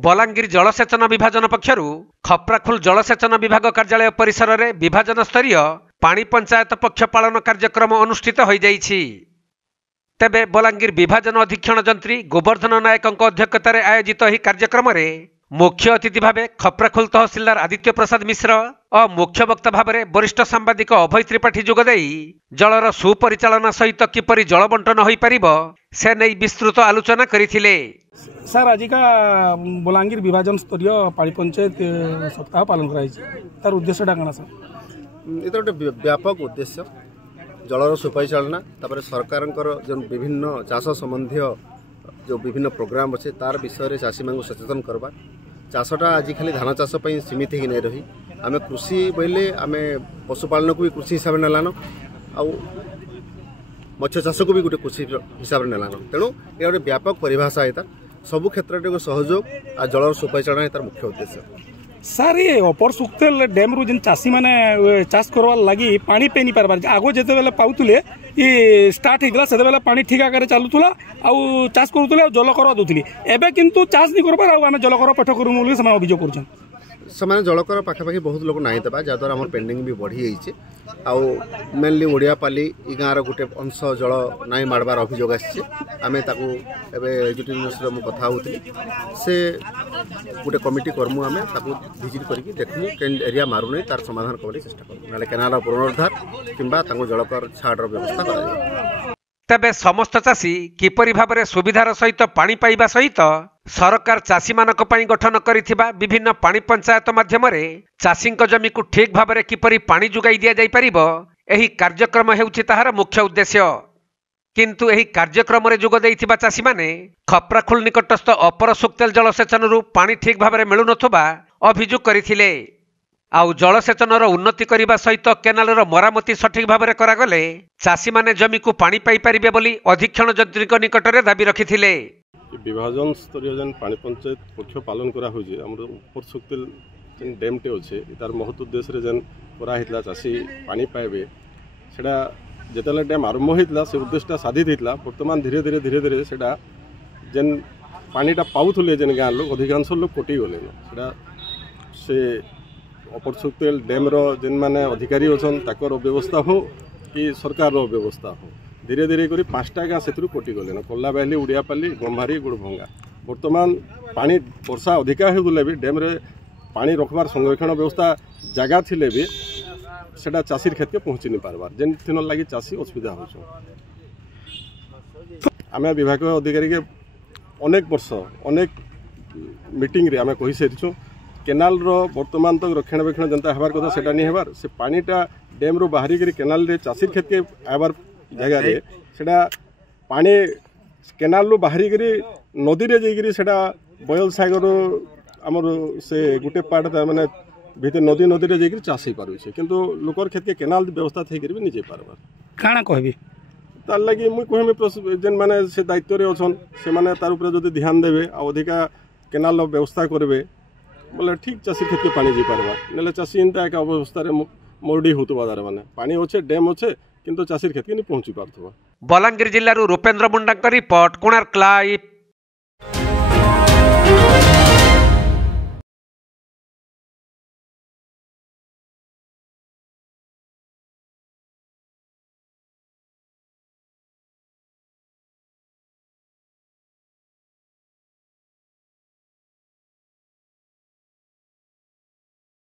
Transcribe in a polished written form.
बलांगीर जलसेचन विभाजन पक्षरु खप्राखुल जलसेचन विभाग कार्यालय परिसर में विभाजन स्तरीय पानी पंचायत पक्ष पालन कार्यक्रम अनुष्ठित हो जाइछि। तेबे बलांगीर विभाजन अधीक्षण जंत्री गोवर्धन नायक अध्यक्षतार आयोजित यह कार्यक्रम में मुख्य अतिथि भाव खप्राखुल तहसिलदार आदित्य प्रसाद मिश्र और मुख्य वक्ता भाव वरिष्ठ सांबादिक अभय त्रिपाठी जोगदेई जलर सुपरिचालना सहित किपरि जल बंटन हो पारिब से नहीं विस्तृत आलोचना करथिले। सर आज का बलांगीर विभाजन स्तरीय पानी पंचायत सप्ताह पालन कराई तार उद्देश्यटा कौन सर? ये गोटे व्यापक उद्देश्य जलर सुपरिचालना तापर सरकार जो विभिन्न चाष संबंधी जो विभिन्न प्रोग्राम अच्छे तार विषय चाषी मानक सचेतन करवा। चाषटा आज खाली धान चाष सीमित ही नहीं रही आम कृषि बोले आम पशुपालन को भी कृषि हिसाब से नेलान आउ मत्स्य चाष को भी गोटे कृषि हिसाब से नेलान। तेणु ये गोटे व्यापक परिभाषा है सबु क्षेत्र सहयोग आ जलर सुपरिचालना तार मुख्य उद्देश्य। सर ये अपर सुक्तेल डैम रु जिन चाषी मैंने चाष करवार लगी पानी पे नहीं पारबार आगो जिते बेले पाउतले ये स्टार्ट होता से बेले पानी ठीक आगे चलूला आउ चाष करूले जल कर दूसरी एवं किंतु चाष नहीं कर आम जल कर पेठ करूँ बोली से अभियोग कर जलकर पाखापाखि बहुत लोग नाई देवा जहाद्वारा आम पेंडिंग भी बढ़ी जाइए आउ मेनली ओडियापाली इ गाँव गोटे अंश जल नाई मारबार अभियोग आम एजुकेशन कथा होती से गोटे कमिटी करमु आम भिजिट करके देखमु केन एरिया मारुनी तार समाधान करने चेष्टा करूँ ना केनाल पुनरुद्धार किंबा जलकर छाड़ व्यवस्था कर। तेबे समस्त चाषी किपरि भाबरे सुविधार सहित पानी पाइबा सहित सरकार चाषी मानक पई गठन करिथिबा विभिन्न पानी पंचायत माध्यम चाषी जमी को ठीक भाबरे किपरि पानी जुगाई दिया जाई परिबो एही कार्यक्रम हेउछि ताहार मुख्य उद्देश्य। किंतु एही कार्यक्रम रे जोग देइथिबा चाषी माने खप्राखुल निकटस्थ अपर सुक्तेल जलसेचन रु पानी ठीक भाबरे मिलु नथबा अभियोग करिथिले। आउ जलसेचनर उन्नति करने सहित केनालर मरामती सठिक भाव में करागले चाषी माने जमी को पानी पाई पारिबे बोली अधीक्षण जंत्री निकट में दाबी रखिथिले। विभाजन स्तरीय जेन पानी पंचायत पक्ष पालन करा होजे हमर ऊपर सुक्तेल जेन डैम टे अच्छे तार महत उद्देश्य रे जेन करा हितला चाषी पानी पाइबे सेटा जेतले डैम आरंभ होइतला से उद्देश्यटा साधित होइतला। वर्तमान धीरे धीरे सेटा जेन पानीटा पाउथुले जेन गाँ लोग अधिकांश लोग कोटी गले सेटा से अपर सुक्तेल डैम जेन माने अधिकारी अच्छन ताकर व्यवस्था हो कि सरकार व्यवस्था हो धीरे धीरे करी 5टा गाँ से कोटी गले कोल्लाबाली उड़ियापाली गंभारी गुड़भंगा। वर्तमान पानी वर्षा अधिका होगले भी डैम रे पानी रखबार संरक्षण व्यवस्था जगह थिले भी सेटा चाषीर खेत के पहुँची नहीं पारबार जेन थिन लगी चाषी असुविधा हो। आम विभाग अधिकारी के अनेक वर्ष अनेक मीटिंग रे आम कही सारी केनाल वर्तमान तक रक्षणाबेक्षण जनता हबार कथा सेटा नहीं हबार से पानीटा डैम रू बाहरी करी केनाल रे चाषीर खेत के आबार जगह रे सेटा पानी केनाल रू बाहरी करी नदी रे जाइकरी सेटा बयल सागर आमर से गुटे पार्ट माने भीतर नदी रे जाइकरी चाष ही पारुछे किंतु लोकर खेत के केनाल व्यवस्था थई करी भी नहीं जाई पारबार काना कहबी तार लगी मुई कहमी जेन माने से दायित्व रे अछन से माने तार ऊपर जदी ध्यान देबे आ अधिका केनाल व्यवस्था करबे बोले ठीक चाषी खेत के पानी जी पारबा नेले चाषी इनता एक अवस्था रे मरुडी होतबा दार माने पानी अच्छे डैम अच्छे किंतु चाषी खेत के नहीं पहुंची पारथबा। बलांगीर जिल्लारू रूपेंद्र मुंडा रिपोर्ट कोणार्क लाइव।